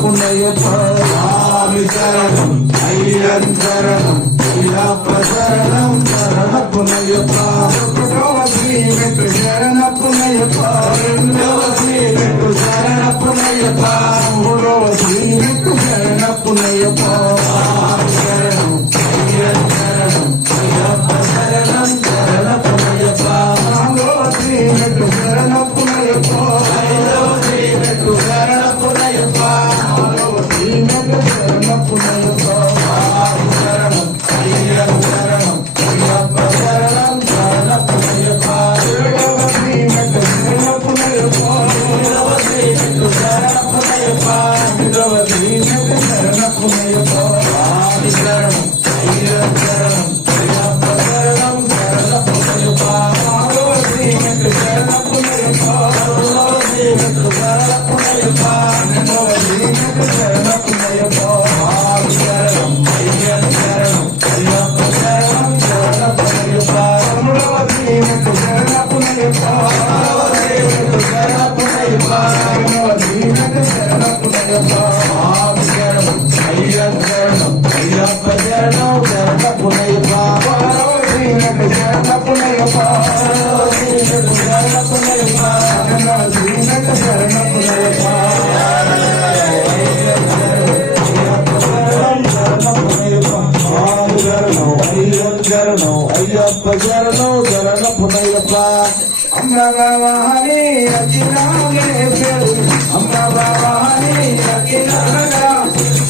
పునయప్ప స్వామి శరణం అయ్యన్ శరణం అయ్యప్ప శరణం శరణ పునయప్ప ఒకటవ శ్రీమెట్టు శరణ పునయప్ప రెండవ శ్రీమెట్టు శరణ పునయప్ప మూడవ శ్రీమెట్టు శరణ పునయప్ప స్వామి శరణం అయ్యన్ శరణం అయ్యప్ప శరణం శరణ పునయప్ప నాలుగవ శ్రీమెట్టు శరణ పునయప్ప ఐదవ శ్రీమెట్టు శరణ పునయప్ప ఆరవ శ్రీమెట్టు శరణ పునయప్ప స్వామి శరణం అయ్యన్ శరణం అయ్యప్ప శరణం శరణ పునయప్ప ఏడవ శ్రీమెట్టు శరణ పునయప్ప ఏడవ శ్రీమెట్టు శరణ పునయప్ప ఎనిమిదవ శ్రీమెట్టు శరణ పునయప్ప స్వామి శరణం అయ్యన్ శరణం అయ్యప్ప శరణం శరణ పునయప్ప ఆరవ శ్రీమెట్టు శరణ పునయప్ప ఆరవ శ్రీమెట్టు శరణ పునయప్ప పన్నెండవ శ్రీమెట్టు శరణ పునయప్ప స్వామి శరణం అయ్యన్ శరణం అయ్యప్ప శరణం శరణ పునయప్ప పదమూడవ శ్రీమెట్టు శరణ పునయప్ప పదమూడవ శ్రీమెట్టు శరణ పునయప్ప పదమూడవ శ్రీమెట్టు శరణ పునయప్ప స్వామి శరణం అయ్యన్ శరణం అయ్యప్ప శరణం శరణ పునయప్ప పదమూడవ శ్రీమెట్టు శరణ పునయప్ప పదమూడవ శ్రీమెట్టు శరణ పునయప్ప పదమూడవ శ్రీమెట్టు శరణ పునయప్ప శరణం అయ్యప్ప శరణం శరణ పునయప్ప అమ్మవారి అఖిలాగే అమ్మవారి అఖిలాగా